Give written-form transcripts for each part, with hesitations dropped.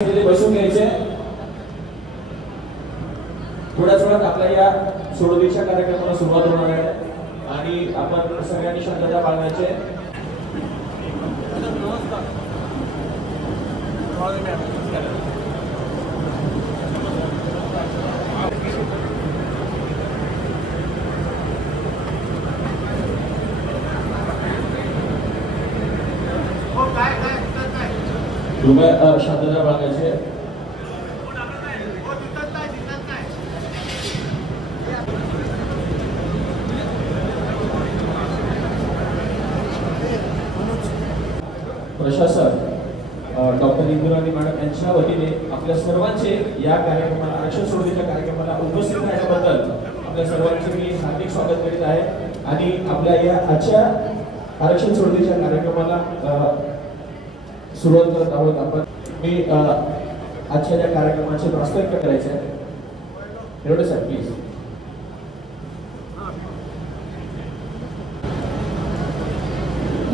बसून घ्यायचे। थोड्याच वेळात आपल्या या सोडतीच्या कार्यक्रमाला सुरुवात होणार आहे आणि आपण सगळ्यांनी शांतता पाळण्याचे। कृपया शांतता पाळण्याचे। प्रशासक डॉक्टर इंदुराणी मॅडम यांच्या वतीने आपल्या सर्वांचे या कार्यक्रमाला आरक्षण सोडतीच्या कार्यक्रमाला उपस्थित राहिल्याबद्दल आपल्या सर्वांचे मी हार्दिक स्वागत करीत आहे आणि आपल्या या आजच्या आरक्षण सोडतीच्या कार्यक्रमाला सुरुवात करत आहोत। आपण मी आजच्या या कार्यक्रमाचे प्रास्ताविक करायचे आहे। एवढे सर प्लीज।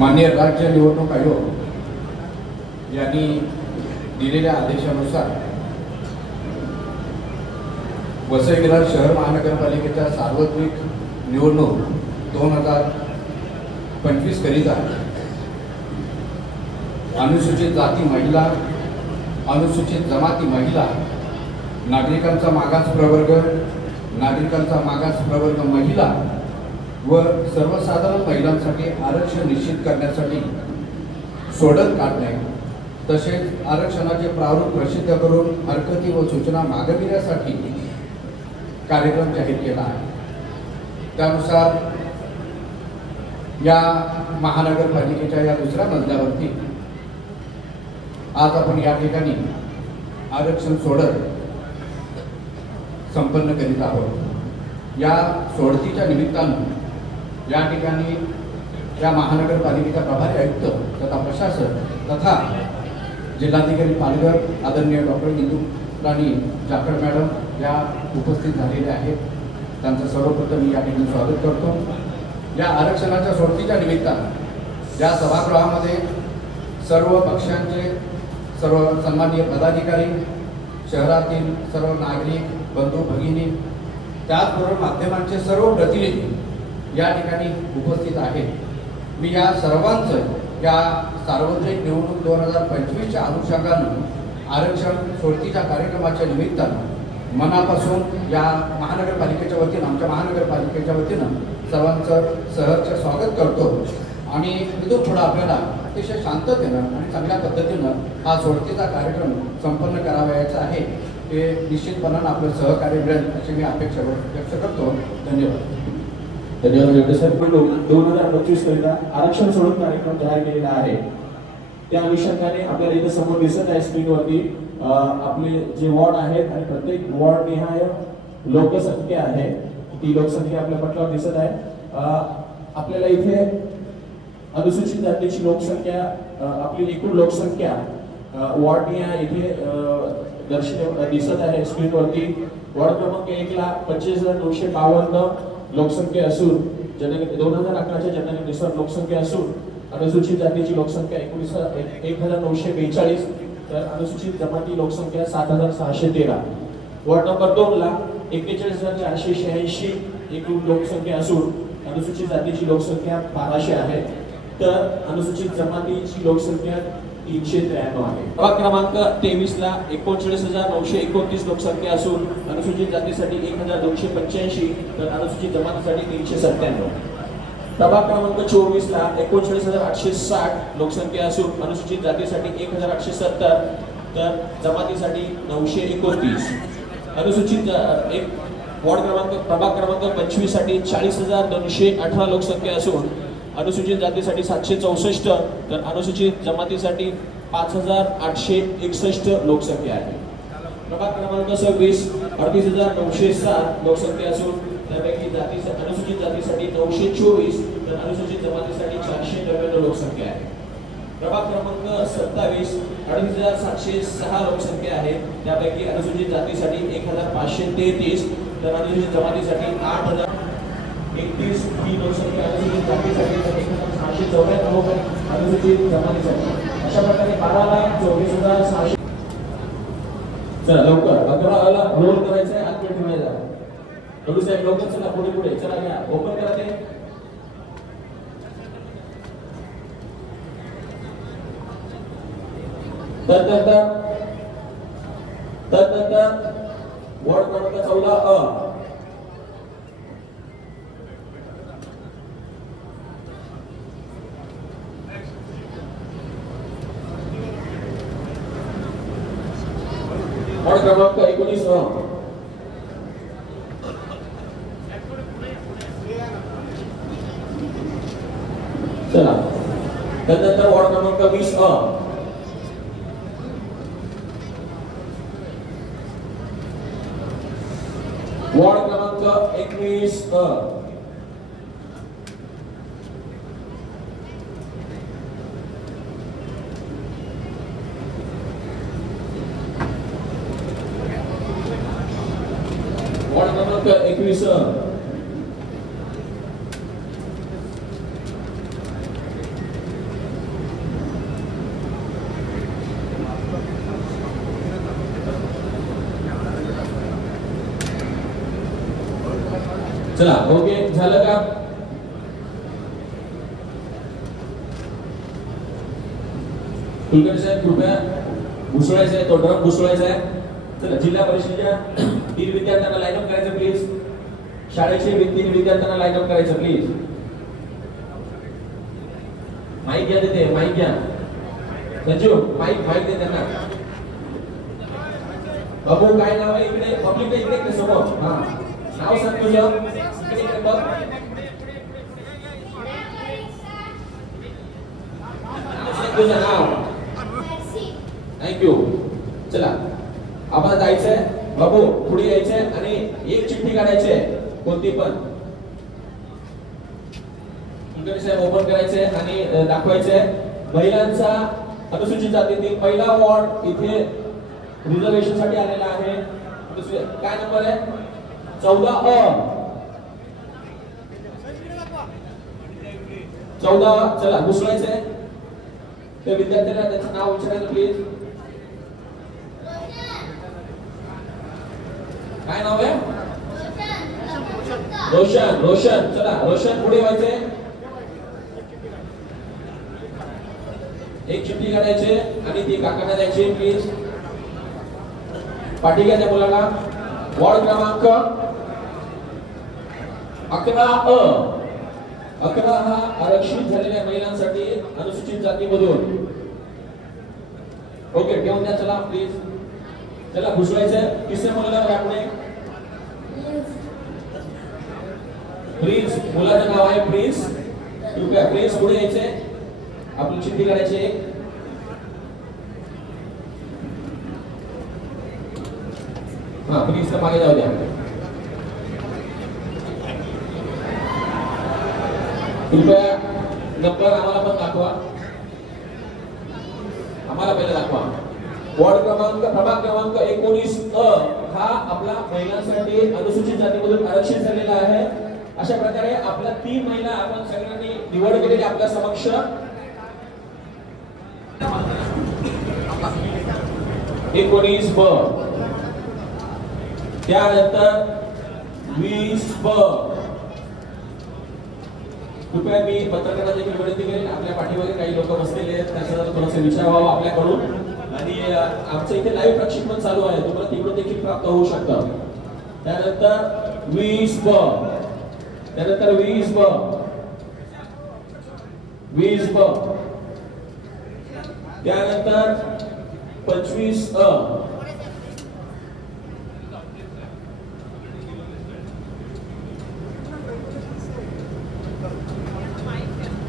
माननीय राज्य निवडणूक आयोग यांनी दिलेल्या आदेशानुसार वसई विरार शहर महानगरपालिकेच्या सार्वत्रिक निवडणूक 2025 करिता अनुसूचित जाती महिला, अनुसूचित जमाती महिला, नागरिकांचा मागास प्रवर्ग महिला व सर्वसाधारण महिलांसाठी आरक्षण निश्चित करण्यासाठी सोडत काढणे तसेच आरक्षणाचे प्रारूप प्रसिद्ध करून हरकती व सूचना मागविण्यासाठी कार्यक्रम जाहीर केला आहे। त्यानुसार या महानगरपालिकेच्या या दुसऱ्या मजल्यावरती आज आपण या ठिकाणी आरक्षण सोडत संपन्न करीत आहोत। या सोडतीच्या निमित्तानं या ठिकाणी या महानगरपालिकेच्या प्रभारी आयुक्त तथा प्रशासक तथा जिल्हाधिकारी पालघर आदरणीय डॉक्टर इंदुराणी जाखड मॅडम या उपस्थित झालेले आहेत। त्यांचं सर्वप्रथम मी या ठिकाणी स्वागत करतो। या आरक्षणाच्या सोडतीच्या निमित्तानं या सभागृहामध्ये सर्व पक्षांचे सर्व सन्माननीय पदाधिकारी, शहरातील सर्व नागरिक बंधू भगिनी, त्याचबरोबर माध्यमांचे सर्व प्रतिनिधी या ठिकाणी उपस्थित आहेत। मी या सर्वांचं या सार्वत्रिक निवडणूक 2025च्या अनुषंगानं आरक्षण सोडतीच्या कार्यक्रमाच्या निमित्तानं मनापासून या महानगरपालिकेच्या वतीनं आमच्या महानगरपालिकेच्या वतीनं सर्वांचं सहर्ष स्वागत करतो आणि इथून पुढे आपल्याला अतिशय शांततेनं आणि चांगल्या पद्धतीनं हा सोडतीचा कार्यक्रम संपन्न करावयाचा आहे। ते निश्चितपणानं आपलं सहकार्य मिळेल अशी मी अपेक्षा व्यक्त करतो। धन्यवाद। धन्यवाद सर। 2025 करिता आरक्षण सोडत कार्यक्रम जाहीर केलेला आहे। त्या अनुषंगाने आपल्याला इथे समोर दिसत आहे स्क्रीनवरती आपले जे वॉर्ड आहेत आणि प्रत्येक वॉर्ड निहाय लोकसंख्या आहे, ती लोकसंख्या आपल्या पटलावर दिसत आहे। आपल्याला इथे अनुसूचित जातीची लोकसंख्या आपली एकूण लोकसंख्या वॉर्ड निहाय इथे दिसत आहे स्क्रीनवरती। वॉर्ड क्रमांक 1 ला 25,952 लोकसंख्या असून 2011च्या जनगणनेनुसार लोकसंख्या असून अनुसूचित जातीची लोकसंख्या 1942 तर अनुसूचित जमाती लोकसंख्या 7,613। वॉर्ड नंबर 2 ला 41,486 एकूण लोकसंख्या असून अनुसूचित जातीची लोकसंख्या 1200 आहे तर अनुसूचित जमातीची लोकसंख्या 393 आहे। प्रभाग क्रमांक 23 ला 39,929 लोकसंख्या असून अनुसूचित जातीसाठी 1,285 तर अनुसूचित जमातीसाठी 397। प्रभाग क्रमांक 24 ला 39,860 लोकसंख्या असून अनुसूचित जातीसाठी 1,870 तर जमातीसाठी 929। अनुसूचित वॉर्ड प्रभाग क्रमांक 25 साठी 40,218 लोकसंख्या असून अनुसूचित जातीसाठी 764 तर अनुसूचित जमातीसाठी 5,861 लोकसंख्या आहे। प्रभाग क्रमांक 26 38,907 लोकसंख्या असून त्यापैकी अनुसूचित जातीसाठी 924 तर अनुसूचित जमातीसाठी 499 लोकसंख्या आहे। प्रभाग क्रमांक 27 38,706 लोकसंख्या आहे, त्यापैकी अनुसूचित जातीसाठी 1,533 तर अनुसूचित जमातीसाठी 8,031 ही लोकसंख्या अनुसूचित जातीसाठी 1,694 अनुसूचित जमातीसाठी। अशा प्रकारे 12,24,600 चला लवकर 11 रोल करायचं आहे, आतमध्ये ठेवायचा. कडू साहेब लवकर चला, पुढे पुढे चला, घ्या ओपन करा ते. तर वॉर्ड क्रमांक 14 अ. वॉर्ड क्रमांक 19 अ. चला त्यानंतर वॉर्ड क्रमांक 20 अ. वॉर्ड क्रमांक 21 अ. वॉर्ड क्रमांक 21 अ. चला ओके झालं का? कुलकर्णी साहेब कृपया घुसळायचं आहे, तो ड्रम घुसळायचा आहे. चला जिल्हा परिषदेच्या 3 विद्यार्थ्यांना लाईन अप करायचं प्लीज. शाळेचे 3 विद्यार्थ्यांना लाईन अप करायचं प्लीज. माईक घ्या, देते माईक घ्या. संजू माईक दे त्यांना. बाबू काय नाव आहे इकडे? पब्लिक इकडे समोर. हा नाव सांग तुझं. तुझं नाव. थँक्यू. चला आपण जायचंय बाबू, पुढे यायचंय आणि एक चिठ्ठी काढायची आहे, कोणती पण. कुलकर्णी साहेब ओपन करायचे आणि दाखवायचे. महिलांचा अनुसूचित जातीतील पहिला वॉर्ड इथे रिझर्वेशन साठी आलेला आहे. काय नंबर आहे? 14 अ. 14. चला घुसळायचंय. त्या विद्यार्थ्याला त्याचं नाव विचारायचं प्लीज. काय नाव आहे? रोशन. रोशन. चला रोशन पुढे व्हायचे. एक चिठ्ठी काढायचे आणि ती काकांना द्यायची प्लीज. पाठी घ्या त्या मुलाला. वॉर्ड क्रमांक 11 अ. 11 हा आरक्षित झालेल्या महिलांसाठी अनुसूचित जातीमधून. ओके ठेवून द्या चला प्लीज. चला घुसवायचं. तिसऱ्या मुलाला पुढे. प्लीज मुलाचं नाव आहे प्लीज. प्लीज पुढे यायचे. आपली चिठ्ठी काढायची. हा प्लीज तर मागे जाऊ द्या. कृपया नंबर आम्हाला पण दाखवा. आम्हाला पहिला दाखवा. वॉर्ड प्रभाग क्रमांक 19 अ हा आपला महिलांसाठी अनुसूचित जातीमधून आरक्षित झालेला आहे. अशा प्रकारे आपल्या 3 महिला आपण सगळ्यांनी निवड केलेली आपल्या समक्ष. एकोणीस ब. त्यानंतर 20 ब. कृपया मी पत्रकारांना देखील विनंती करेन, आपल्या पाठीमागे काही लोक बसलेले आहेत, त्यांचा जरा थोडंसं विचारावं आपल्याकडून. आणि आमचं इथे लाईव्ह प्रक्षेपण चालू आहे, तुम्हाला तिकडून देखील प्राप्त होऊ शकतं. त्यानंतर 20 ब. त्यानंतर 20 ब. 20 ब. त्यानंतर 25 अ.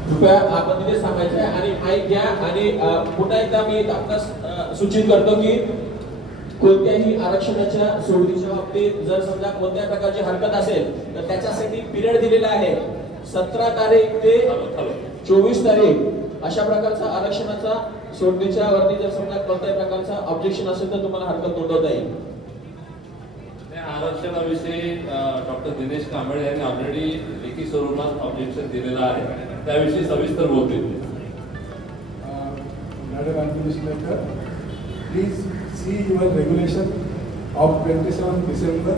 कृपया आपण तिथे सांगायचं आहे आणि माईक घ्या. आणि पुन्हा एकदा मी आपणास सूचित करतो की कोणत्याही आरक्षणाच्या सोडतीच्या बाबतीत जर समजा कोणत्या प्रकारची हरकत असेल तर त्याच्यासाठी पिरियड दिलेला आहे. 17 तारीख ते 24 तारीख अशा प्रकारचा आरक्षणाचा सोडतीच्या वरती जर समजा कोणत्याही प्रकारचा ऑब्जेक्शन असेल तर तुम्हाला हरकत नोंदवता येईल. आरक्षणाविषयी डॉक्टर दिनेश कांबळे यांनी ऑलरेडी लेखी स्वरूपात ऑब्जेक्शन दिलेलं आहे, त्याविषयी सविस्तर बोलतील. Madam administrator, please see your regulation of 27 December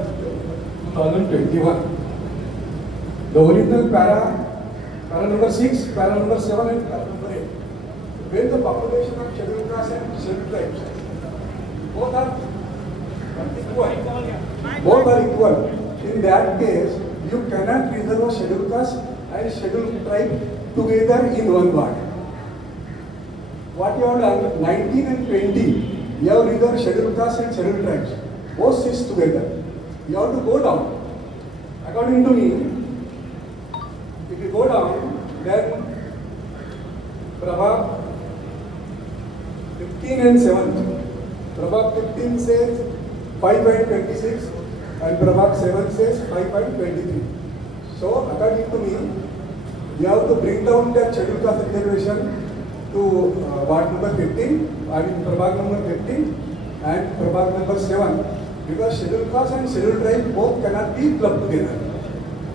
2021. The original para number 6, para number 7 and para number 8. When the population of scheduled castes and scheduled tribes both are equal. In that case, you cannot reserve a scheduled caste and scheduled tribe together in one ward. What you have done, 19 and 20, you have reserved scheduled caste and scheduled tribes, both sits together. You have to go down. According to me, if you go down, then Prabha 15 and 7. Prabha 15 says 5.26 and Prabha 7 says 5.23. So according to me, you have to bring down that scheduled caste reservation to ward number 15, I mean Prabha number 15 and Prabha number 7, because scheduled caste and scheduled tribe both cannot be clubbed together.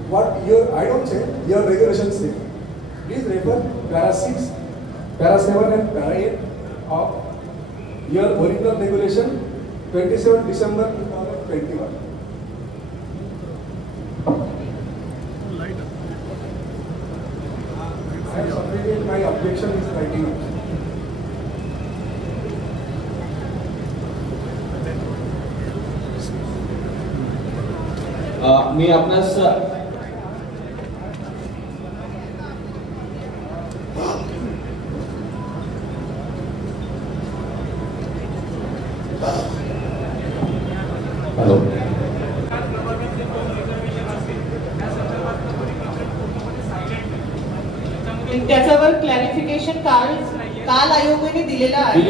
What your, I don't say, your regulations say. Please refer para 6, para 7 and para 8 of your original regulation 27 December 2021. I have submitted my objection is writing out. मी आपणास hello त्याच्यावर clarification काल आयोगाने दिलेलं आहे.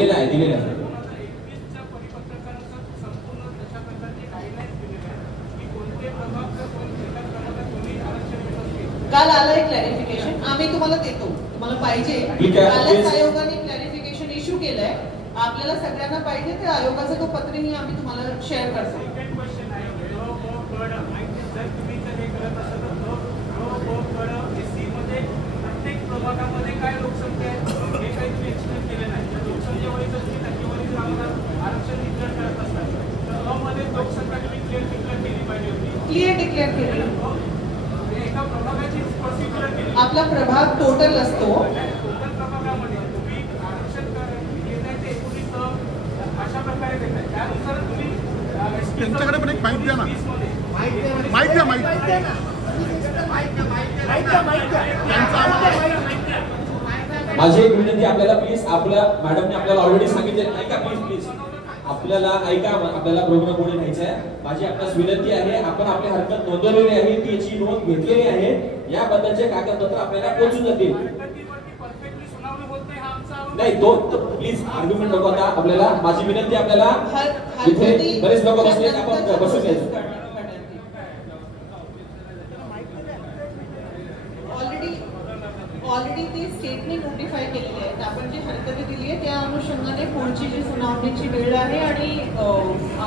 काल आलंय clarification, आम्ही तुम्हाला देतो, तुम्हाला पाहिजे. कालच आयोगाने क्लॅरिफिकेशन इश्यू केलंय, आपल्याला सगळ्यांना पाहिजे ते आयोगाचा तो पत्रही आम्ही तुम्हाला शेअर करतो. प्रभागामध्ये काय लोकसंख्या आहे हे काही तुम्ही एक्सप्लेन केले नाही. लोकसंख्येवरील टक्केवारीचं आम्हाला आरक्षण डिक्लेअर करत असतात, तर मध्ये लोकसंख्या तुम्ही क्लिअर डिक्लेअर केली पाहिजे होती. क्लिअर डिक्लेअर केली. एका प्रभागाची प्रोसिजर केली. आपला प्रभाग टोटल असतो. टोटल प्रभागामध्ये तुम्ही आरक्षण देण्याचे 19 अशा प्रकारे देताय, त्यानुसार तुम्ही त्यांच्याकडे पण एक माहिती द्या ना. माहिती माझी एक विनंती आपल्याला, प्लीज, आपल्या मॅडमने आपल्याला ऑलरेडी सांगितले, ऐका प्लीज आपल्याला ऐका, आपल्याला प्रोग्राम पुढे न्यायचा आहे. माझी आपल्यास विनंती आहे, आपण आपली हरकत नोंदवलेली आहे, त्याची नोंद घेतलेली आहे, याबद्दलचे कागदपत्र आपल्याला पोहोचून जातील. नाही तो प्लीज आर्ग्युमेंट नको आता आपल्याला. माझी विनंती आपल्याला, इथे बरेच लोक बसले, आपण बसून घ्यायचं. ऑलरेडी ती स्टेटने नोटिफाय केलेली आहे. आपण जी हरकत दिली आहे त्या अनुषंगाने पुढची जी सुनावणीची वेळ आहे आणि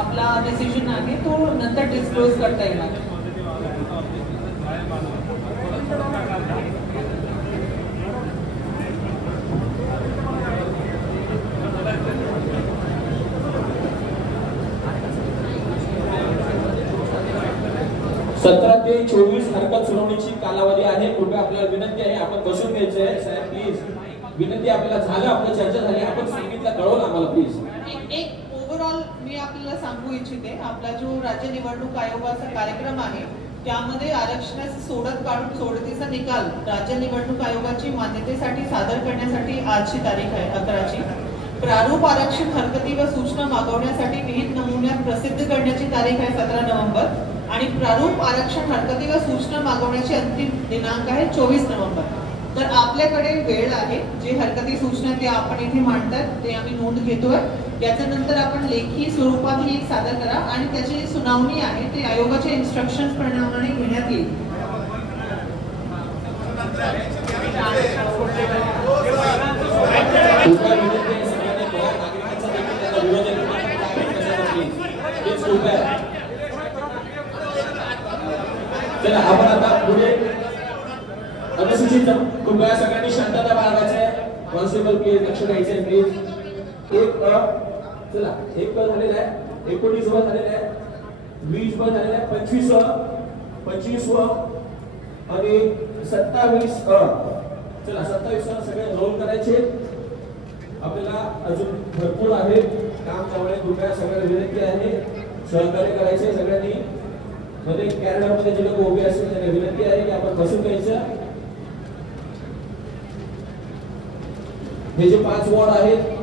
आपला डिसिजन आहे तो नंतर डिस्क्लोज करता येणार. 17 ते 24 हरकत सुनावणीची कालावधी आहे. कृपया आपल्याला विनंती आहे, आपण बसून घ्यायचंय. साहेब प्लीज, विनंती आपल्याला झालं, आपलं चर्चा झाली, आपण सांगितलं, कळवलं आम्हाला प्लीज. एक ओव्हरऑल मी आपल्याला सांगू इच्छिते, आपला जो राज्य निवडणूक आयोगाचा कार्यक्रम आहे त्यामध्ये आरक्षणाचे सोडत काढून सोडतीचा निकाल राज्य निवडणूक आयोगाची मान्यतेसाठी सादर करण्यासाठी आजची तारीख आहे 11ची. प्रारूप आरक्षण हरकती व सूचना मागवण्यासाठी विहित नमुन्यात प्रसिद्ध करण्याची तारीख आहे 17 नोव्हेंबर आणि प्रारूप आरक्षण हरकती व सूचना मागवण्याची अंतिम दिनांक आहे 24 नोव्हेंबर. तर आपल्याकडे वेळ आहे. जे हरकती सूचना ते आपण इथे मांडतात ते आम्ही नोंद घेतोय. त्याच्यानंतर आपण लेखी स्वरूपात ही सादर करा आणि त्याची सुनावणी आहे ते आयोगाच्या इन्स्ट्रक्शन्स प्रमाणे घेण्यात येईल. चला आपण आता पुढे अनुसूचित, कृपया सगळ्यांनी शांतता बाळगायची आहे. कॉन्स्टेबल प्लीज लक्ष द्यायचे प्लीज. एक चला एक झालेला आहे, 19 झालेला आहे. 20 ब झालेला आहे 25 आणि 27 चला 27 सगळे रोल करायचे. आपल्याला अजून भरपूर आहे काम, त्यामुळे कृपया सगळ्यांना विनंती आहे सहकार्य करायचे सगळ्यांनी. मध्ये कॅरिडॉर मध्ये जे लोक उभे असतील त्यांना विनंती आहे की आपण बसून घ्यायचं. हे जे 5 वॉर्ड आहेत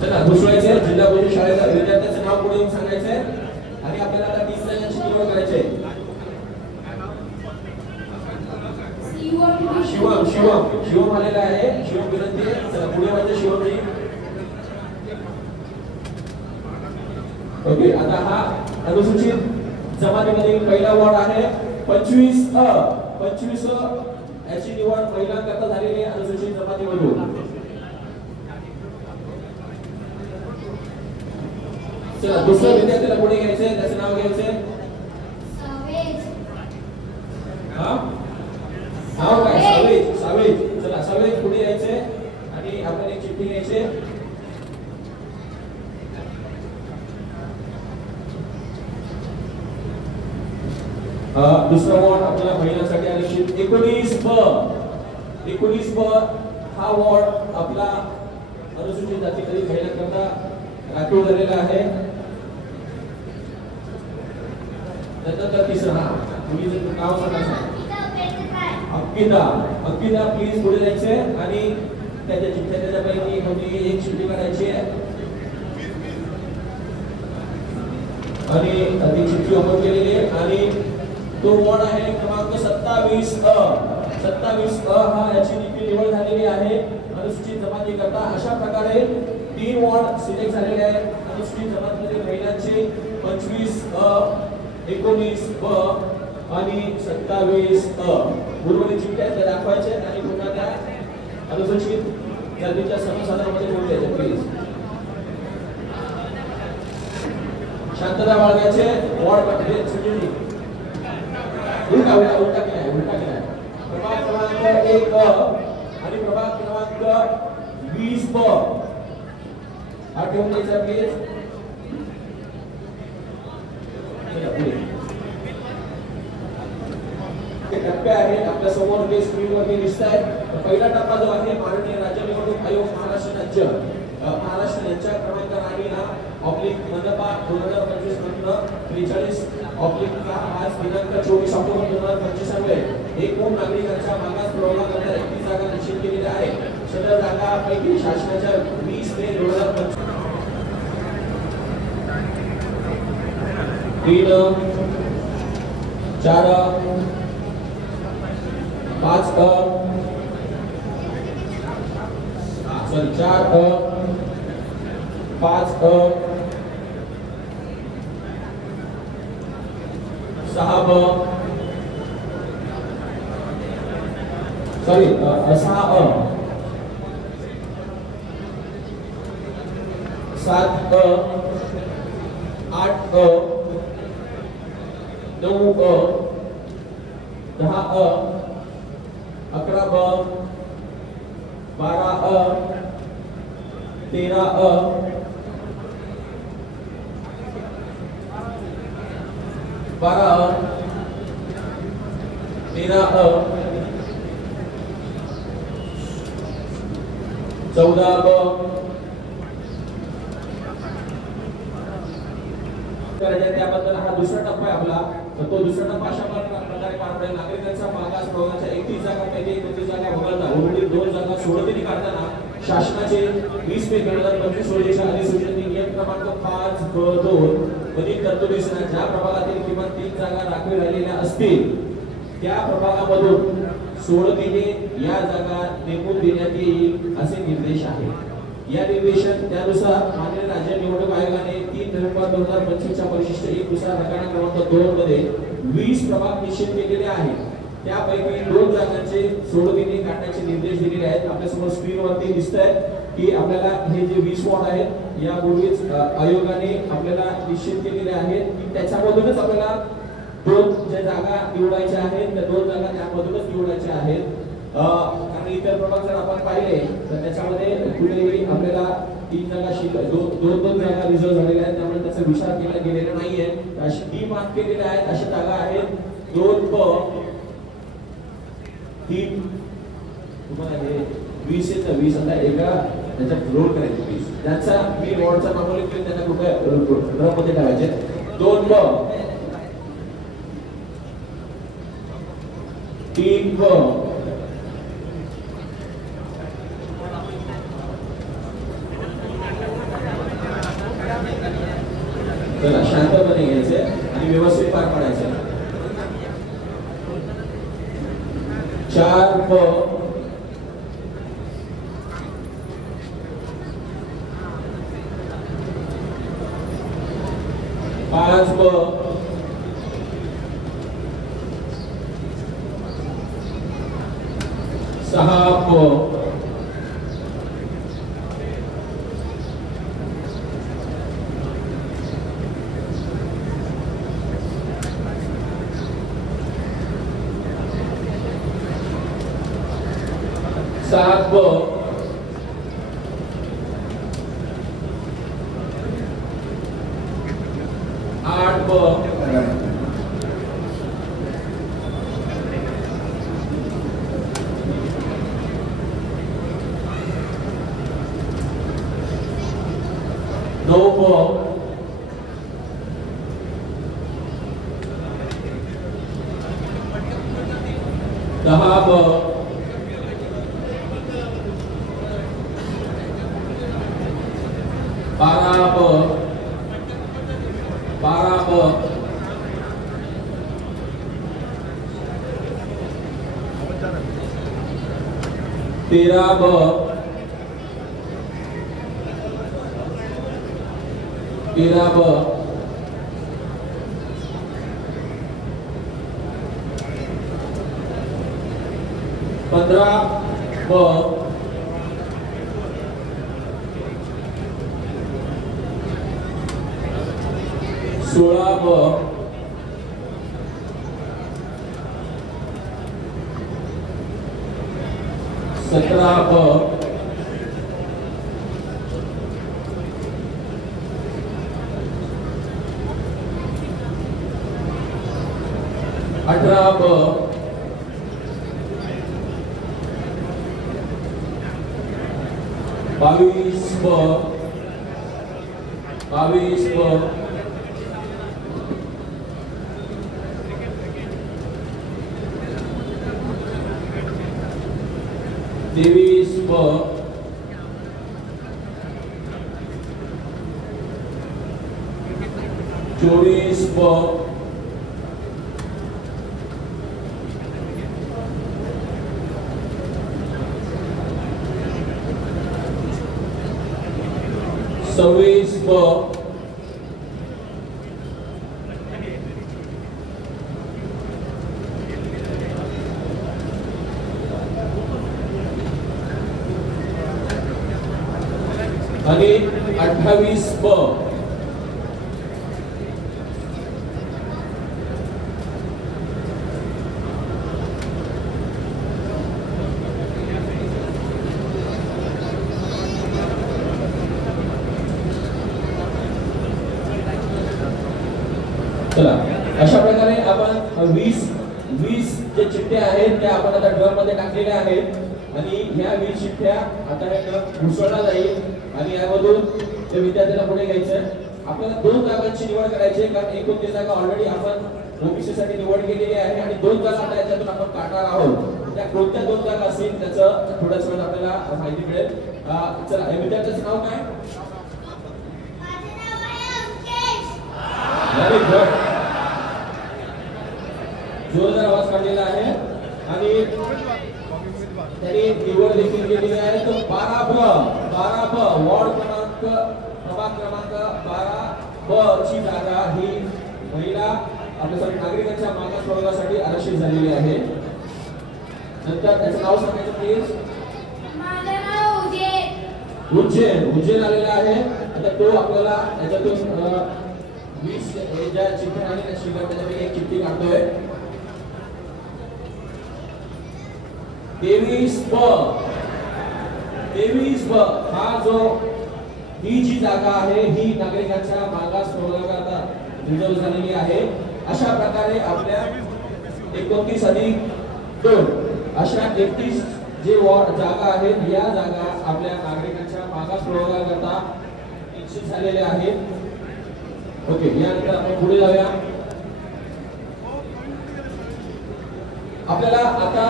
चला घुसवायचे. जिल्हा परिषद शाळेच्या विद्यार्थ्याचं नाव पुढे येऊन सांगायचंय आणि आपल्याला आता 30 जणांची निवड करायची आहे. शिवम आलेला आहे. शिवम विनंती आहे. चला पुढे म्हणजे शिवमजी. ओके, आता हा अनुसूचित जमातीमध्ये पहिला वॉर्ड आहे 25 याची निवड महिलांकरता झालेली आहे अनुसूचित जमातीमधून. चला दुसऱ्या विद्यार्थ्याला पुढे घ्यायचंय, त्याचं नाव घ्यायचंय. नाव काय? सावेज. चला सावेज पुढे यायचंय आणि आपण एक चिठ्ठी घ्यायची. दुसरा वॉर्ड आपल्या महिलांसाठी आरक्षित 19 ब हा वॉर्ड आपला अनुसूचित जातीतील महिलांकरता राखीव झालेला आहे. त्यानंतर तिसरा मुलीचं नाव सांगा. अक्किदा प्लीज पुढे जायचे आणि त्याच्या चिठ्ठ्या त्याच्यापैकी कोणती एक चिठ्ठी काढायची आहे आणि ती चिठ्ठी ओपन केलेली आहे. आणि तो वॉर्ड आहे क्रमांक 27 हा याची देखील निवड झालेली आहे अनुसूचित जमातीकरता. अशा प्रकारे 3 वॉर्ड सिलेक्ट झालेले आहेत अनुसूचित जमातीतील महिलांचे 25 19 ब आणि 27 उर्वरित चिठ्ठ्या त्या दाखवायचे आणि पुन्हा त्या अनुसूचित जातीच्या सर्वसाधारणमध्ये जोडले. प्लीज शांतता बाळगायचे. वॉर्ड मध्ये उलटा केलाय. प्रभाग क्रमांक 1 आणि प्रभाग क्रमांक 20 ब हा ठेवून द्यायचा प्लीज. टप्पे आहेत आपल्या समोर जे स्क्रीनवरती दिसत आहेत. पहिला टप्पा जो आहे माननीय राज्य निवडणूक आयोग महाराष्ट्र यांच्या क्रमांक राणीला मनपा 2025 मधून 43/का आज दिनांक 24 ऑक्टोबर 2025 रोजी एकूण नागरिकांच्या मागास पुरवठा करणाऱ्या 31 जागा निश्चित केलेल्या आहेत. सदर जागांपैकी शासनाच्या 20 मे 2025 3 4 5 4 5 6 ब 6 7 8 9 10 11 ब 12 13 12 13 14 ब त्याबद्दल हा दुसरा टप्पा आहे आपला. तर तो दुसरा टप्पा अशा प्रकारे पार पडेल. नागरिकांचा मागास प्रवर्गाच्या 31 जागांपैकी 29 जागा वगळता उर्वरित 2 जागा सोडतीने काढताना शासनाचे 20 मे 2025 रोजीच्या अधिसूचनेत नियम क्रमांक 5/2 मधील तरतुदीनुसार ज्या प्रभागातील किमान 3 जागा राखीव राहिलेल्या असतील त्या प्रभागामधून सोडतीने या जागा नेमून देण्यात येईल असे निर्देश आहेत. या निर्देशन त्यानुसार माननीय राज्य निवडणूक आयोगाने 3 नोव्हेंबर 2025 च्या परिशिष्ट 1 नुसार रकाना क्रमांक 2 मध्ये 20 प्रभाग निश्चित केलेले आहेत. त्यापैकी 2 जागांचे सोडतीने काढण्याचे निर्देश दिलेले आहेत. आपल्या समोर स्क्रीनवरती दिसतंय की आपल्याला हे जे 20 वॉर्ड आहेत यापूर्वीच आयोगाने आपल्याला निश्चित केलेले आहेत. त्याच्यामधूनच आपल्याला 2 ज्या जागा निवडायच्या आहेत त्या 2 जागा त्यामधूनच निवडायच्या आहेत आणि इतर प्रभाग जर आपण पाहिले तर त्याच्यामध्ये कुठेही आपल्याला 3 जागा दोन जागा रिझर्व झालेल्या आहेत त्यामुळे त्याचा विचार केला गेलेला नाहीये अशी 3 मार्क केलेल्या आहेत अशा जागा आहेत 2 ब 3 तुम्हाला हे 20 आहे तर 20 आता एका त्याच्यात रोल करायचे 20 त्याचा मी वॉर्डचा मामूली केले त्यांना कुठे ड्रममध्ये टाकायचे 2 ब 3 ब चला शांतपणे घ्यायचे आणि व्यवस्थित पार पाडायचे 4 ब 5 ब 6 ब 7 ब 8 ब 9 ब 10 ब 12 ब 12 ब 13 ब 13 ब 15 ब 16 ब 17 ब 18 ब 22 ब 22 ब 23 ब 24 ब 26 ब 28 ब चला अशा प्रकारे आपण 20 जे चिठ्ठ्या आहेत त्या आपण आता ड्रम मध्ये टाकलेल्या आहेत आणि ह्या 20 चिठ्ठ्या आता हे ड्रम घुसवला जाईल आणि यामधून ते विद्यार्थ्याला पुढे घ्यायचं आपल्याला 2 जागांची निवड करायची आहे कारण 29 जागा ऑलरेडी आपण ओबीसी साठी निवड केलेली आहे आणि 2 जागा आता याच्यातून आपण काढणार आहोत त्या कोणत्या 2 जागा असतील त्याचं थोड्याच वेळात आपल्याला माहिती मिळेल चला हे विद्यार्थ्याचं नाव काय व्हेरी गुड जोरदार आवाज काढलेला आहे आणि त्यांनी निवड देखील केलेली आहे तो 12 ब वॉर्ड क्रमांक प्रभाग क्रमांक 12 ब ची जागा ही महिला आपल्या नागरिकांच्या मागास प्रवर्गासाठी आरक्षित झालेली आहे नंतर त्याचं नाव सांगायचं प्लीज माझं नाव उज्जैन आलेला आहे आता तो आपल्याला याच्यातून 20 ज्या चिठ्ठ्या आणि त्याच्यापैकी एक चिठ्ठी काढतोय 23 ब हा जो ही जी जागा आहे ही नागरिकांच्या मागास प्रवर्गाकरता रिझर्व झालेली आहे. अशा प्रकारे आपल्या 29+2 अशा 31 जे जागा आहेत या जागा आपल्या नागरिकांच्या मागास प्रवर्गाकरता निश्चित झालेल्या आहेत. ओके, यानंतर आपण पुढे जाऊया. आपल्याला आता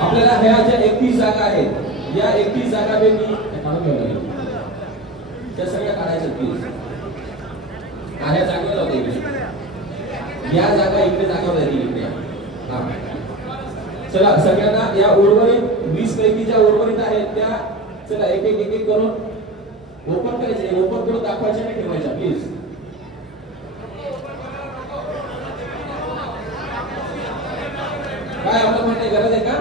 आपल्याला ह्या ज्या 31 जागा आहेत या 31 जागांपैकी त्या सगळ्या काढायच्या प्लीज. ह्या जागेवर होते या जागा इकडे जागेवर जातील इकडे. चला सगळ्यांना या उर्वरित 20 पैकी ज्या उर्वरित आहेत त्या चला एक एक करून ओपन करायचे. ओपन करून दाखवायचे नाही ठेवायच्या प्लीज. काय आपलं म्हणणे गरज आहे का?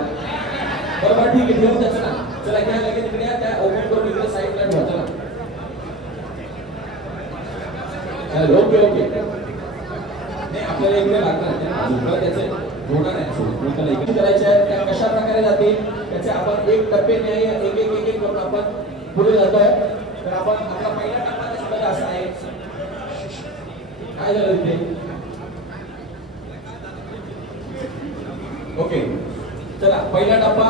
बरोबर ठीक आहे, ठेवून द्यायचं ना. चला घ्या लगेच इकडे त्या ओपन करून इकडे साईडला ठेवा. चला ओके ओके. नाही आपल्याला इकडे लागणार त्याचे होणार आहे. इकडे करायचे आहे त्या कशा प्रकारे जातील त्याचे आपण एक टप्प्याने एक करून आपण पुढे जातोय. तर आपण आपला पहिला टप्पा सुद्धा असा आहे. काय झालं तिथे? ओके चला पहिला टप्पा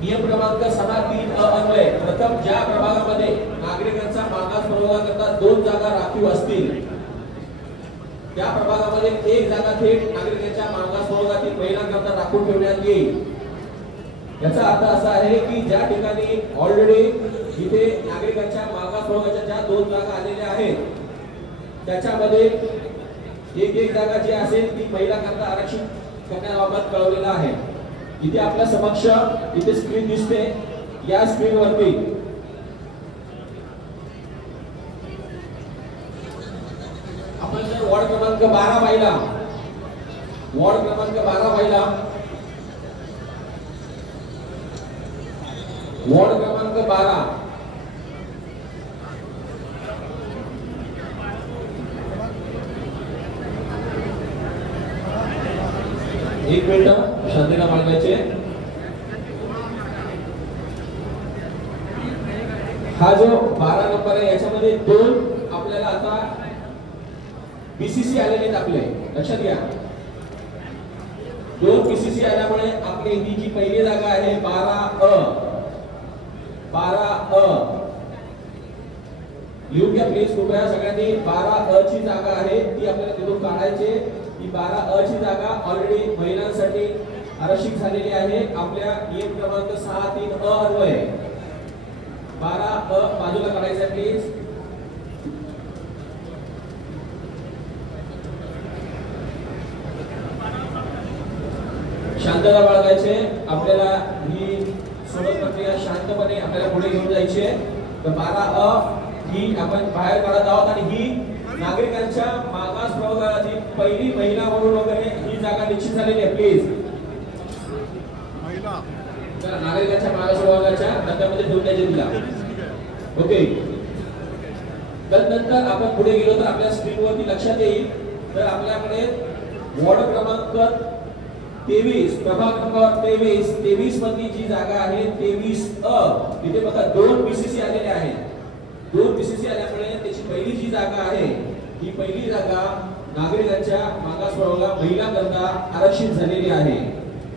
नियम क्रमांक 6.3 अन्वये प्रथम ज्या प्रभागामध्ये नागरिकांचा मागास प्रवर्गाकरता 2 जागा राखीव असतील त्या प्रभागामध्ये 1 जागा थेट नागरिकांच्या मागास प्रवर्गातील महिलांकरता राखून ठेवण्यात येईल. याचा अर्थ असा आहे की ज्या ठिकाणी ऑलरेडी जिथे नागरिकांच्या मागास प्रवर्गाच्या ज्या 2 जागा आलेल्या आहेत त्याच्यामध्ये एक जागा जी असेल ती महिलांकरता आरक्षित करण्याबाबत कळवलेला आहे. इथे आपल्या समक्ष इथे स्क्रीन दिसते. या स्क्रीन वरती आपण जर वॉर्ड क्रमांक 12 पाहिला, वॉर्ड क्रमांक 12 पाहिला, वॉर्ड क्रमांक 12 एक मिनिट शांतीला मांडायचे. हा जो 12 नंबर आहे याच्यामध्ये 2 आपल्याला आता बीसीसी आलेले आहेत. आपले लक्षात घ्या 2 बीसीसी आल्यामुळे आपली ही जी पहिली जागा आहे 12 लिहून घ्या प्लीज कृपया सगळ्यांनी. 12 ची जागा आहे ती आपल्याला तिथून काढायची. ही 12 ची जागा ऑलरेडी महिलांसाठी आरक्षित झालेली आहे. आपल्या नियम क्रमांक 6.3 अन्वये 12 बाजूला काढायचा प्लीज. शांतता बाळगायचे. आपल्याला ही सोडत प्रक्रिया शांतपणे आपल्याला पुढे घेऊन जायची आहे. तर 12 ही आपण बाहेर काढत आहोत आणि ही नागरिकांच्या मागास प्रवर्गातील पहिली महिला म्हणून वगैरे ही जागा निश्चित झालेली आहे. प्लीज चला नागरिकांच्या मागास प्रवर्गाच्या नंतरमध्ये ठेवून द्यायचे तिला. ओके तर नंतर आपण पुढे गेलो तर आपल्या स्क्रीनवरती लक्षात येईल. तर आपल्याकडे वॉर्ड क्रमांक 23 प्रभाग क्रमांक 23 मध्ये जी जागा आहे 23 तिथे बघा 2 बीसीसी आलेले आहेत. 2 बीसीसी आल्यामुळे त्याची पहिली जी जागा आहे ही पहिली जागा नागरिकांच्या मागास प्रवर्गाला महिलांकरता आरक्षित झालेली आहे.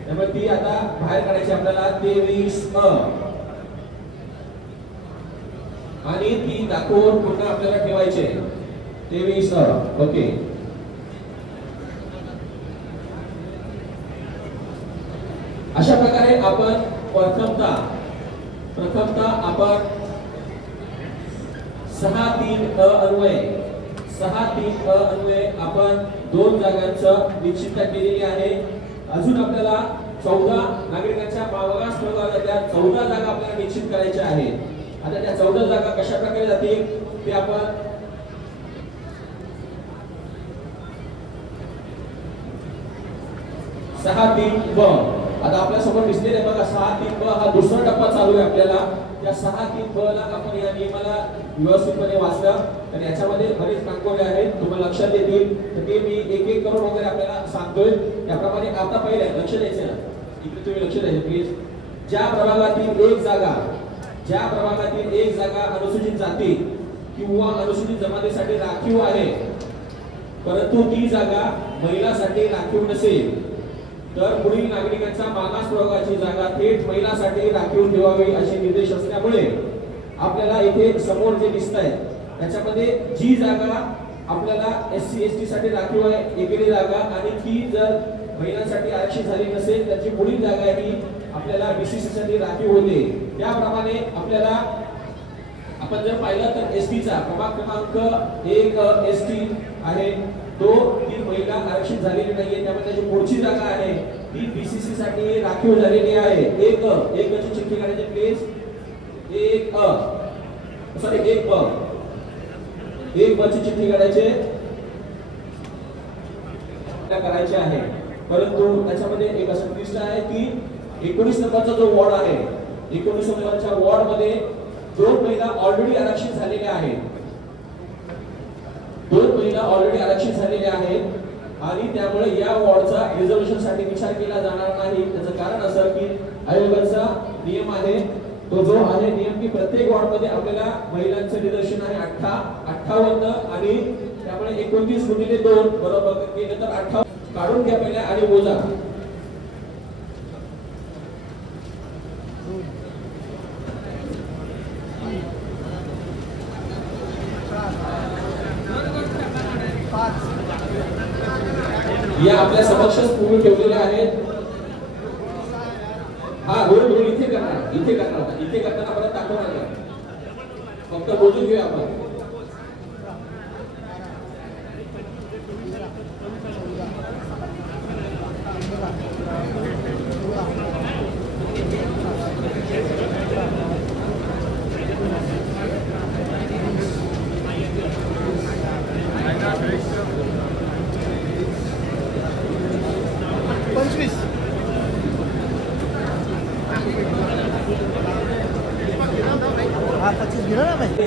त्यामुळे ती आता बाहेर काढायची आपल्याला 23 आणि ती दाखवून पुन्हा आपल्याला ठेवायचे 23 ओके. अशा प्रकारे आपण प्रथमतः आपण 6.3 अन्वये आपण 2 जागांचं निश्चितता केलेली आहे. अजून आपल्याला 14 नागरिकांच्या मागास प्रवर्गातल्या 14 जागा आपल्याला निश्चित करायच्या आहेत. आता त्या 14 जागा कशा प्रकारे जातील ते आपण आता आपल्या समोर दिसलेला बघा 6.3 हा दुसरा टप्पा चालू आहे आपल्याला. त्या 6-3 ब ला आपण या नियमाला व्यवस्थितपणे वाचलं आणि याच्यामध्ये बरेच कांकोरे आहेत तुम्हाला लक्षात येतील तर ते मी एक एक करून वगैरे आपल्याला सांगतोय त्याप्रमाणे. आता पहिले लक्ष द्यायचं ना इकडे तुम्ही लक्ष द्यायचं प्लीज. ज्या प्रभागातील एक जागा अनुसूचित जाती किंवा अनुसूचित जमातीसाठी राखीव आहे परंतु ती जागा महिलांसाठी राखीव नसेल तर पुढील नागरिकांच्या मागास प्रवर्गाची जागा थेट महिलांसाठी राखीव ठेवावी असे निर्देश असल्यामुळे आपल्याला इथे समोर जे दिसत आहे त्याच्यामध्ये जी जागा आपल्याला SC ST साठी राखीव आहे एकेरी जागा आणि ती जर महिलांसाठी आरक्षित झाली नसेल त्याची पुढील जागा ही आपल्याला BCC साठी राखीव होते. त्याप्रमाणे आपल्याला आपण जर पाहिलं तर ST चा प्रभाग क्रमांक 1 ST आहे तो ती महिला आरक्षित झालेली नाहीये त्यामुळे त्याची पुढची जागा आहे ती BCC साठी राखीव झालेली आहे. एक ची चिठ्ठी काढायची प्लीज. एक ब ची चिठ्ठी काढायची करायची आहे परंतु त्याच्यामध्ये एक असं ट्विस्ट आहे की 19 नंबरचा जो वॉर्ड आहे 19 नंबरच्या वॉर्ड मध्ये 2 महिला ऑलरेडी आरक्षित झालेल्या आहेत. 2 महिला ऑलरेडी आरक्षित झालेल्या आहेत आणि त्यामुळे या वॉर्डचा रिझर्वेशन साठी विचार केला जाणार नाही. त्याचं कारण असं की आयोगाचा नियम आहे तो जो आहे नियम की प्रत्येक वॉर्ड मध्ये आपल्याला महिलांचं रिझर्वेशन आहे 58 आणि त्यामुळे 29/2 बरोबर केलं तर 58 काढून घ्या पहिल्या आणि मोजा. या आपल्या समक्षच तुम्ही ठेवलेल्या आहेत. हा रोल इथे करणार परत दाखवणार नाही फक्त मोजून घेऊया आपण.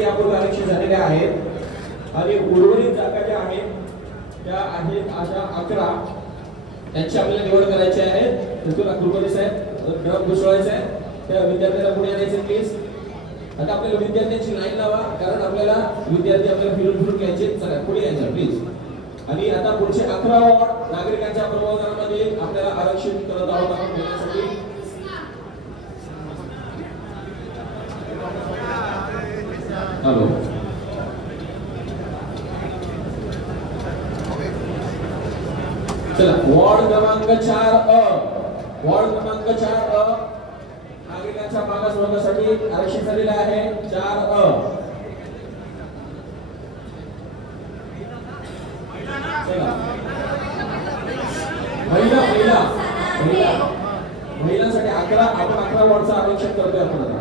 यापूर्वी आरक्षित झालेल्या आहेत आणि उर्वरित जागा ज्या आहेत त्या आहेत अशा 11 त्यांची आपल्याला निवड करायची आहे. तुला कुलकर्णी साहेब ड्रम घुसवायचा आहे त्या विद्यार्थ्याला पुढे आणायचे प्लीज. आता आपल्याला विद्यार्थ्यांची लाईन लावा कारण आपल्याला विद्यार्थी आपल्याला फिरून घ्यायचे. चला पुढे यायचं प्लीज. आणि आता पुढचे 11 वॉर्ड नागरिकांच्या प्रवर्गामध्ये आपल्याला आरक्षित करत आहोत आपण घेण्यासाठी. हॅलो चला वॉर्ड क्रमांक 4 नागरिकांच्या मागास वर्गासाठी आरक्षित झालेला आहे 4 चला महिलांसाठी 11 आपण 11 वॉर्डचं आरक्षण करतोय आपण आता.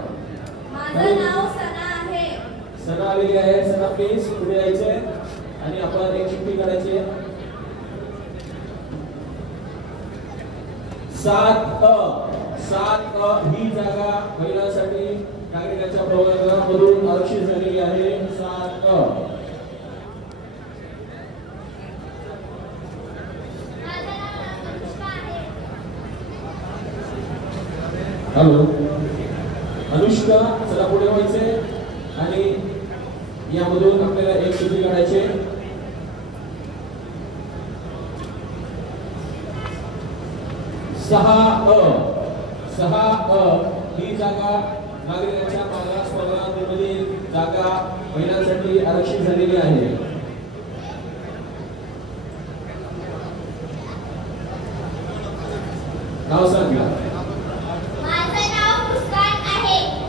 माझं नाव सना आहे. सना आलेली आहे. सना प्लीज पुढे यायचे आणि आपण एक चिठ्ठी काढायची. 7 ही जागा महिलांसाठी नागरिकांच्या प्रवर्गामधून आरक्षित झालेली आहे. 7 हॅलो अनुष्का चला पुढे व्हायचे आणि यामधून आपल्याला एक चिठ्ठी काढायची. 6 ही जागा नागरिकांच्या मागास प्रवर्गामधील जागा महिलांसाठी आरक्षित झालेली आहे. नाव सांगा.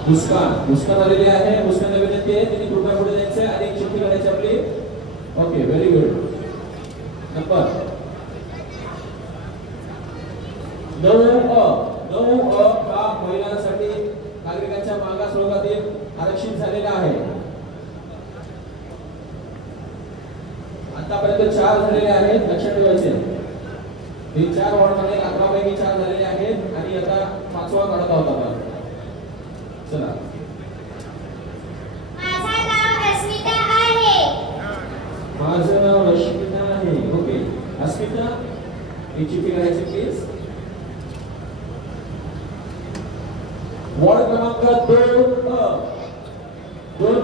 मुस्कान आलेली आहे. मुस्कानला विनंती आहे तिने कृपया पुढे जायचं आणि एक चिठ्ठी काढायची आपली. Okay very good. नंबर 9 हा महिलांसाठी नागरिकांच्या मागास वर्गातील आरक्षित झालेला आहे. आतापर्यंत 4 झालेले आहेत लक्षात ठेवायचे. हे 4 वॉर्डमध्ये 11 पैकी 4 झालेले आहेत आणि आता 5वा काढत आहोत आपण. चला एक चिठ्ठी काढायची प्लीज. वॉर्ड क्रमांक 2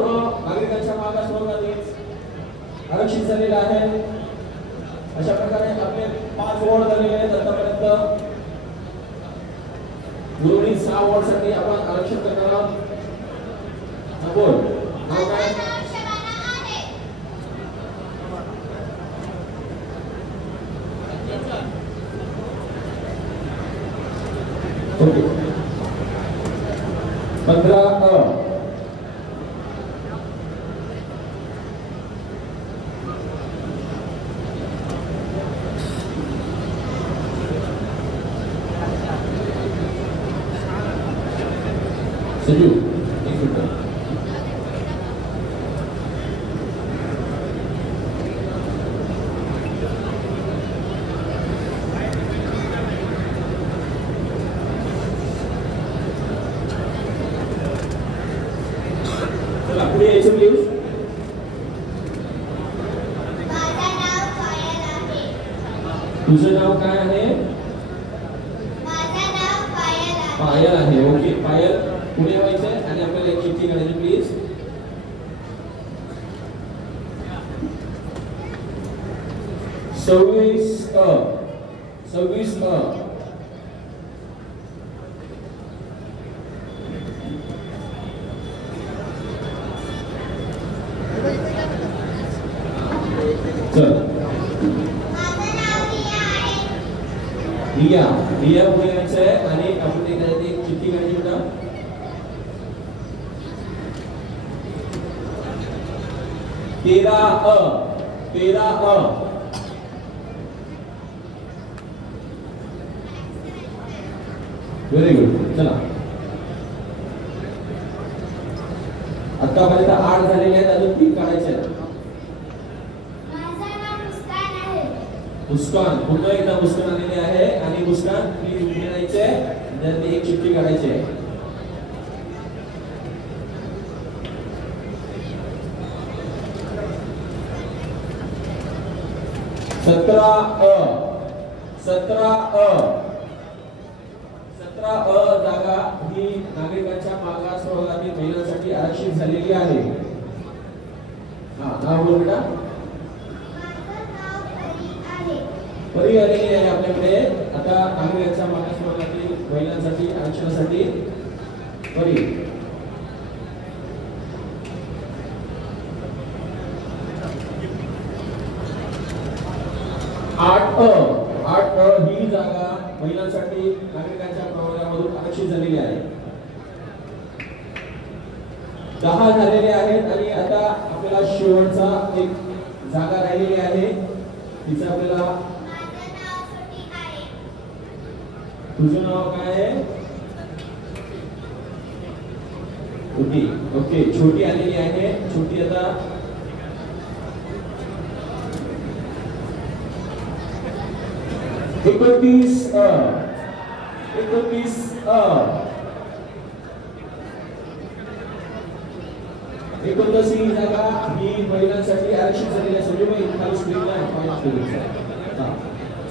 नागरिकांच्या मागास वर्गातील आरक्षित झालेला आहे. अशा प्रकारे आपले 5 वॉर्ड झालेले आहेत आतापर्यंत. उर्वरित 6 वॉर्ड साठी आपण आरक्षण करणार आहोत. बोल नाव काय? ओके 15 सजू एक मिनट. चला पुढे यायचं प्लीज. माझं नाव पायल आहे. तुझं नाव काय आहे? माझं नाव पायल आहे. पायल आहे. ओके पायल पुढे व्हायचंय आणि आपल्याला एक चिठ्ठी काढायची प्लीज. सव्वीस चल माझं नाव रिया आहे. रिया पुढे यायचंय आणि आपण एक चिठ्ठी काढायची होता. तेरा व्हेरी गुड. चला आतापर्यंत 8 झालेले आहेत, अजून 3 काढायचे आहेत. माझं नाव मुस्कान आहे. मुस्कान पुन्हा एकदा मुस्कान आलेली आहे आणि मुस्कान प्लीज उभी राहायचे आणि एक चिठ्ठी काढायची आहे. सतरा जागा ही नागरिकांच्या मागास वर्गातील महिलांसाठी आरक्षित झालेली आहे. नाव बोल बेटा. माझं नाव परी आहे. परी आलेली आहे आपल्याकडे. आता नागरिकांच्या मागास वर्गातील महिलांसाठी आरक्षणासाठी परी. आठ ही जागा महिलांसाठी नागरिकांच्या प्रवर्गामधून आरक्षित झालेली आहे. 10 झालेले आहेत आणि आता आपल्याला शेवटचा एक जागा राहिलेली आहे. तिचं आपल्याला. माझं नाव छोटी आहे. तुझं नाव काय आहे? ओके छोटी आलेली आहे. छोटी आता 29 ही जागा ही महिलांसाठी आरक्षित झालेली आहे. सगळी खाली स्क्रीनला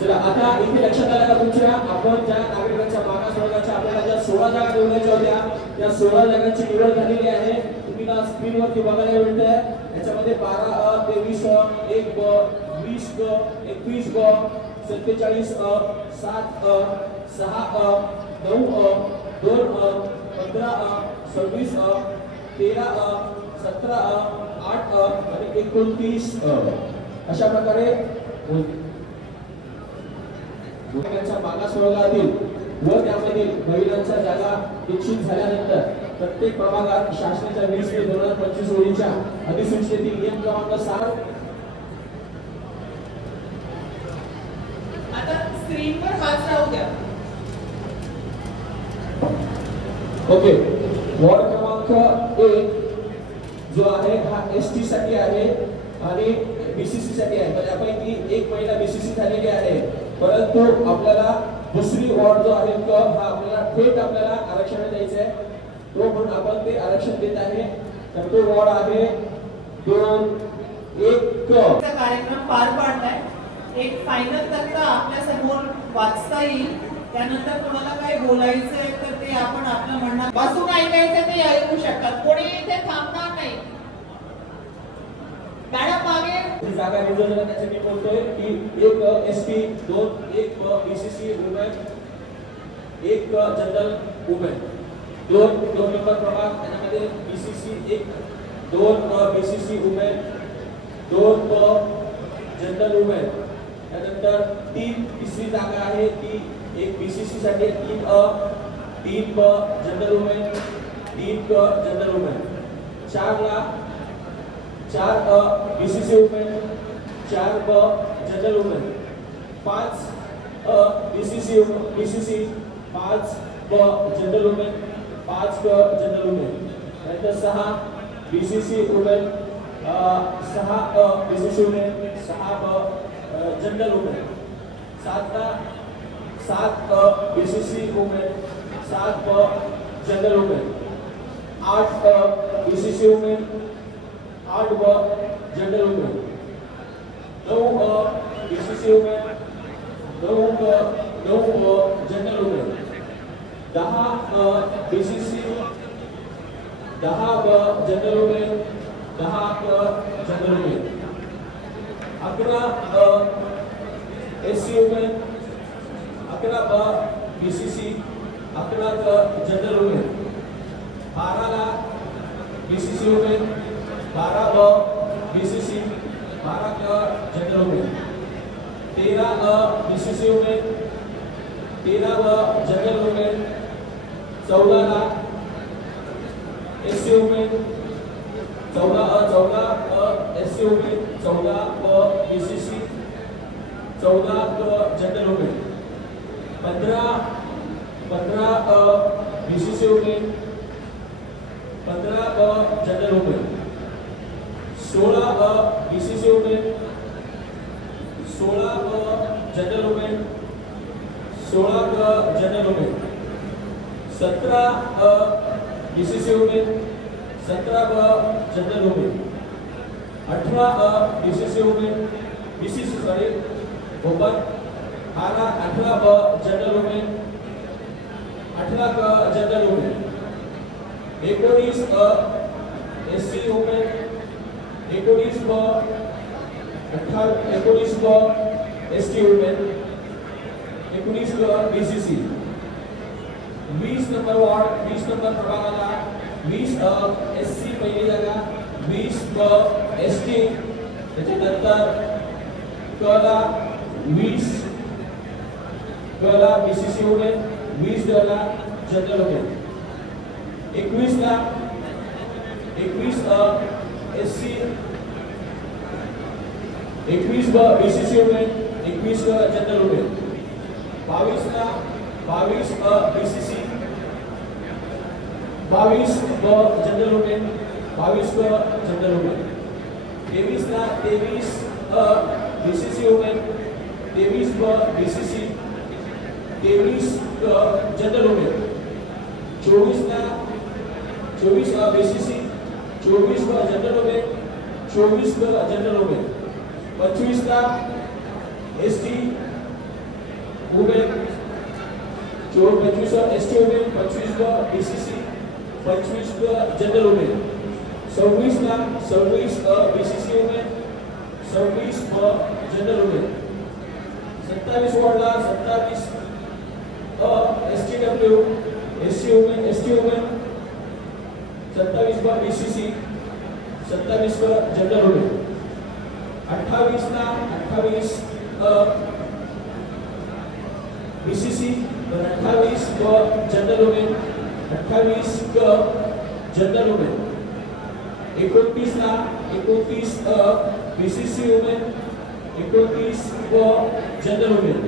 चला आता इथे लक्षात आलं का तुमच्या, आपण ज्या नागरिकांच्या मागास वर्गाच्या आपल्याला ज्या 16 जागा निवडायच्या होत्या त्या 16 जागांची निवड झालेली आहे. तुम्ही ना स्क्रीनवरती बघायला मिळतंय. याच्यामध्ये 12 23 1 20 21 47 7 6 9 2 15 26 13 17 8 आणि 29 अशा प्रकारे नागरिकांच्या मागास वर्गातील व त्यामधील महिलांच्या जागा निश्चित झाल्यानंतर प्रत्येक प्रभागात शासनाच्या 20 मे 2025 रोजीच्या अधिसूचनेतील नियम क्रमांक 7 आता स्क्रीनवर हात राहू द्या. ओके वॉर्ड क्रमांक 1 जो आहे हा एसटी साठी आहे आणि बीसीसी साठी आहे. तर यापैकी एक महिला बीसीसी झालेली आहे, परंतु आपल्याला दुसरी वॉर्ड जो आहे तो हा आपल्याला थेट आपल्याला आरक्षण द्यायचं आहे. तो म्हणून आपण ते आरक्षण देत आहे. तर तो वॉर्ड आहे 2 1 कार्यक्रम पार पाडलाय. एक फायनल तक्ता आपल्या समोर वाचता येईल. त्यानंतर कोणाला काही बोलायचंय तर ते आपण आपलं म्हणणं बसून ऐकायचं ते ऐकू शकतात. कोणी इथे थांबणार नाही. मॅडम मागे जागा नियोजन करण्यासाठी बोलतोय की एक एसटी, एक बीसीसी वुमेन, एक जनरल वुमेन, दोन नंबर प्रभाग त्यामध्ये बीसीसी एक, दोन बीसीसी वुमेन, दोन जनरल वुमेन. त्यानंतर तिसरी जागा आहे ती एक बीसीसी साठी 3 ब general women, 3 general women. 4 BCC women, 4 ब जनरल वुमेन, 5 बीसीसी 5 ब जनरल वुमेन, 5 ब जनरल वुमेन. त्यानंतर 6 बीसीसी वुमेन, 6 बीसीसी वुमेन, 6 ब जनरल वुमेन. 7 बीसीसी वुमेन, 7 ब जनरल वुमेन. 8 बीसीसी वुमेन, 8 ब जनरल वुमेन. 9 बीसीसी वुमेन, 9 ब जनरल वुमेन. 10 बीसीसी, 10 ब general women, 10 ब जनरल वुमेन. 11 एससी वुमेन, 11 ब बीसीसी, 11 ब जनरल वुमेन. 12 बीसीसी वुमेन, 12 ब बीसीसी, 12 ब जनरल वुमेन. 13 बीसीसी वुमेन, 13 ब general women. 14 SC women, 14 SC women, 14 ब बीसीसी, 14 ब जनरल वुमेन. 15 बीसीसी वुमेन, 15 ब जनरल वुमेन. 16 बीसीसी वुमेन, 16 ब जनरल वुमेन, 16 ब जनरल वुमेन. 17 बीसीसी वुमेन, 17 ब general women. 18 BCC women, BCC sorry open. 18 ब general women, 18 ब general women. 19 SC women, 19 ब 19 ब एसटी वुमेन, 19 ब बीसीसी. 20 नंबर वॉर्ड, 20 नंबर प्रभागाला 20 एससी पहिली जागा, 20 ब एसटी. त्याच्यानंतर कला 20 कला बीसीसी वुमेन, 20 ला जनरल वुमेन. 21 एससी, 21 ब BCC women, 21 general women. 22 BCC, 22 ब जनरल वुमेन, 22 ब जनरल वुमेन. 23 बीसीसी वुमेन, 23 ब बीसीसी, 23 जनरल वुमेन. 24 बीसीसी, 24 ब जनरल वुमेन, 24 ब general women. 25 ST women, 25 ST women, 25 ब बीसीसी, 25 ब जनरल वुमेन. 26 बीसीसी वुमेन, 26 ब general women. 27 वॉर्डला 27 STW, SC women, ST women, 27 ब बीसीसी, 27 ब जनरल वुमेन. 28 बीसीसी, 28 ब जनरल वुमेन, 28 ब जनरल वुमेन. 29 बीसीसी वुमेन, 29 ब जनरल वुमेन.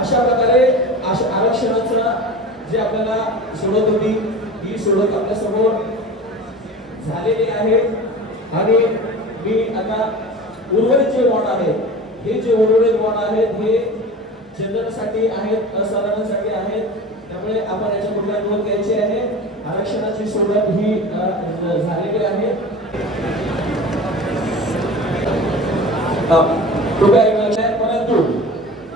अशा प्रकारे आरक्षणाचं जे आपल्याला सोडत होती ही सोडत आपल्या समोर झालेली आहे. आणि मी आता उर्वरित जे वॉर्ड आहेत, हे जे उर्वरित वॉर्ड आहेत हे जनरलसाठी आहेत, असाधारणसाठी आहेत. त्यामुळे आपण याच्या पुढे नोंद घ्यायची आहे. आरक्षणाची सोडत ही झालेली आहे. परंतु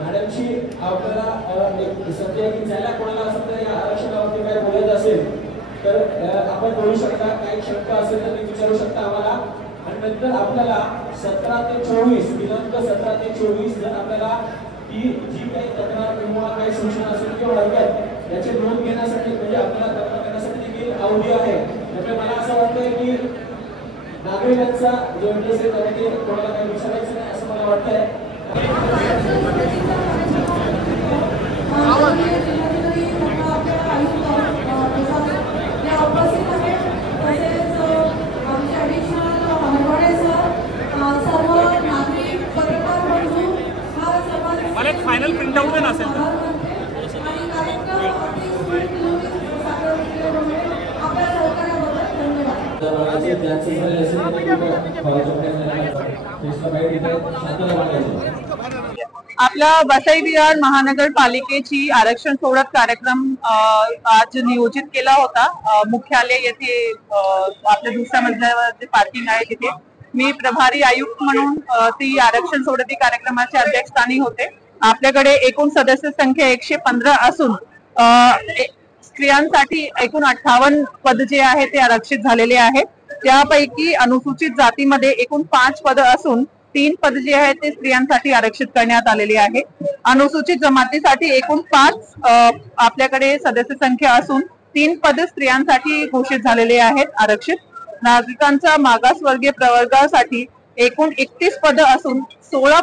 मॅडमची आपल्याला सध्या की ज्याला कोणाला समजा या आरक्षणावरती काय बोलायचं असेल तर आपण बोलू शकता, काही शंका असेल तर तुम्ही विचारू शकता आम्हाला. आणि नंतर आपल्याला 17 ते 24 दिनांक 17 ते 24 जर आपल्याला ही जी काही तक्रार किंवा काही सूचना असेल किंवा हरकत याची नोंद घेण्यासाठी म्हणजे आपल्याला तक्रार करण्यासाठी देखील अवधी आहे. त्यामुळे मला असं वाटतंय की नागरिकांचा जो इंटरेस्ट आहे त्यामध्ये कोणाला काही विचारायचं नाही असं मला वाटतंय. मला एक फायनल प्रिंट आउट पण असेल आपल्या वसई विरार महानगरपालिकेची आरक्षण सोडत कार्यक्रम आज नियोजित केला होता. मुख्यालय येथे आपल्या दुसऱ्या मजल्यावर जे पार्किंग आहे तिथे मी प्रभारी आयुक्त म्हणून ती आरक्षण सोडती कार्यक्रमाच्या अध्यक्षस्थानी होते. आपल्याकडे एकूण सदस्य संख्या 115 असून स्त्रियांसाठी एकूण 58 पद जे आहे ते आरक्षित झालेले आहेत. त्यापैकी अनुसूचित जातीमध्ये एकूण 5 पद असून 3 पद जे आहेत ते स्त्रियांसाठी आरक्षित करण्यात आलेली आहे. अनुसूचित जमातीसाठी एकूण 5 आपल्याकडे सदस्य संख्या असून 3 पद स्त्रियांसाठी घोषित झालेले आहेत आरक्षित. नागरिकांचा मागासवर्गीय प्रवर्गासाठी एकूण 31 पद असून 16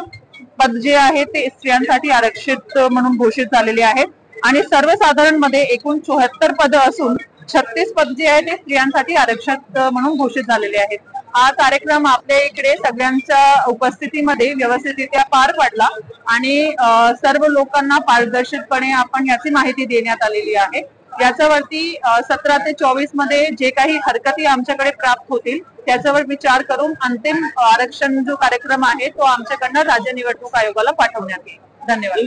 पद जे आहे ते स्त्रियांसाठी आरक्षित म्हणून घोषित झालेले आहेत. आणि सर्वसाधारण मध्ये एकूण 74 पद असून 36 पद जे आहे ते स्त्रियांसाठी आरक्षित म्हणून घोषित झालेले आहेत. हा कार्यक्रम आपल्या इकडे सगळ्यांच्या उपस्थितीमध्ये व्यवस्थितरित्या पार पडला आणि सर्व लोकांना पारदर्शकपणे आपण याची माहिती देण्यात आलेली आहे. याच्यावरती 17 ते 24 मध्ये जे काही हरकती आमच्याकडे प्राप्त होतील त्याच्यावर विचार करून अंतिम आरक्षण जो कार्यक्रम आहे तो आमच्याकडनं राज्य निवडणूक आयोगाला पाठवण्यात येईल. धन्यवाद.